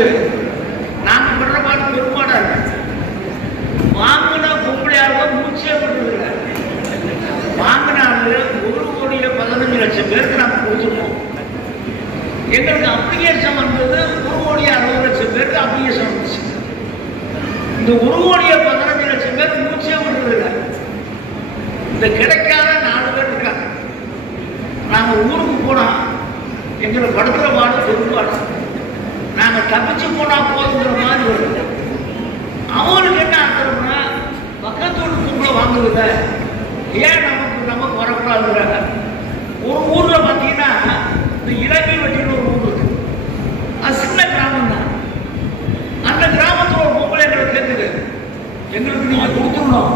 முடியுது. நாங்க படுற பாடு பெருமாடா இருக்கு. வாங்கின பொம்பளையாக மூச்சே விடுறதில்ல. வாங்கினால 1,15,00,000 பேருக்கு நாங்கள் கொடுத்துருக்கோம். எங்களுக்கு அப்ளிகேஷன் வந்தது 1,60,00,000 பேருக்கு அப்ளிகேஷன் வந்துச்சு. இந்த 1,15,00,000 பேர் மூச்சே விடுறதில்ல. இந்த கிடைக்காத 4 பேர் இருக்காங்க. நாங்கள் ஊருக்கு போனால் எங்களை படுத்துகிற பாடு பெரும்பாடு. நாங்கள் தப்பிச்சு போனால் போதுங்கிற மாதிரி வருது. அவங்களுக்கு என்ன ஆகிறோம்னா பக்கத்தோடு பொம்பளை வாங்குவத ஏன் நமக்கு வரக்கூடாதுங்கிறாங்க. ஒரு ஊரில் பார்த்தீங்கன்னா இந்த இலங்கை வட்டின்னு ஒரு ஊர் இருக்கு. அது சின்ன கிராமம் தான். அந்த கிராமத்தில் ஒரு பொம்பளை எங்களை கேட்குது, எங்களுக்கு நீங்கள் கொடுத்துடணும்.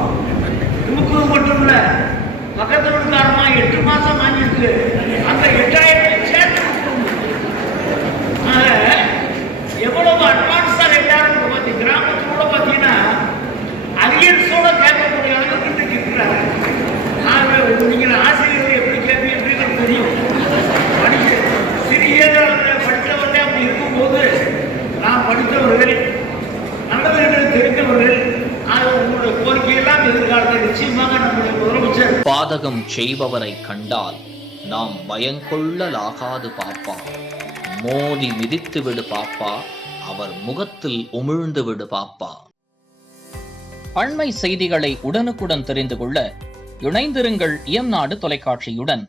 கொடுக்குறது மட்டும் இல்லை, பக்கத்து வீட்டுக்காரமா 8 மாதம் வாங்கிட்டு அந்த 8,000 சேர்த்து எவ்வளவு அட்வான்ஸாக எல்லாரும் பார்த்தி கிராமத்தோட பார்த்தீங்கன்னா அரியன்ஸோட கேட்கக்கூடிய அளவுக்கு இன்றைக்கு இருக்கிறாங்க. நீங்கள் ஆசிரியர்கள் எப்படி கேட்பீங்கன்னு எனக்கு தெரியும். சிறிய படித்தவர்களே அப்படி இருக்கும்போது நான் படித்தவர்கள் நல்லது என்று தெரிந்தவர்கள் உங்களுடைய கோரிக்கையெல்லாம் எதிர்காலத்தில் நிச்சயமாக நம்முடைய முதலமைச்சர். பாதகம் செய்பவரை கண்டால் நாம் பயங்கொள்ளலாகாது பாப்பா, மோதி மிதித்து விடு பாப்பா, அவர் முகத்தில் உமிழ்ந்து விடு பாப்பா. அண்மை செய்திகளை உடனுக்குடன் தெரிந்து கொள்ள இணைந்திருங்கள் இயம்நாடு தொலைக்காட்சியுடன்.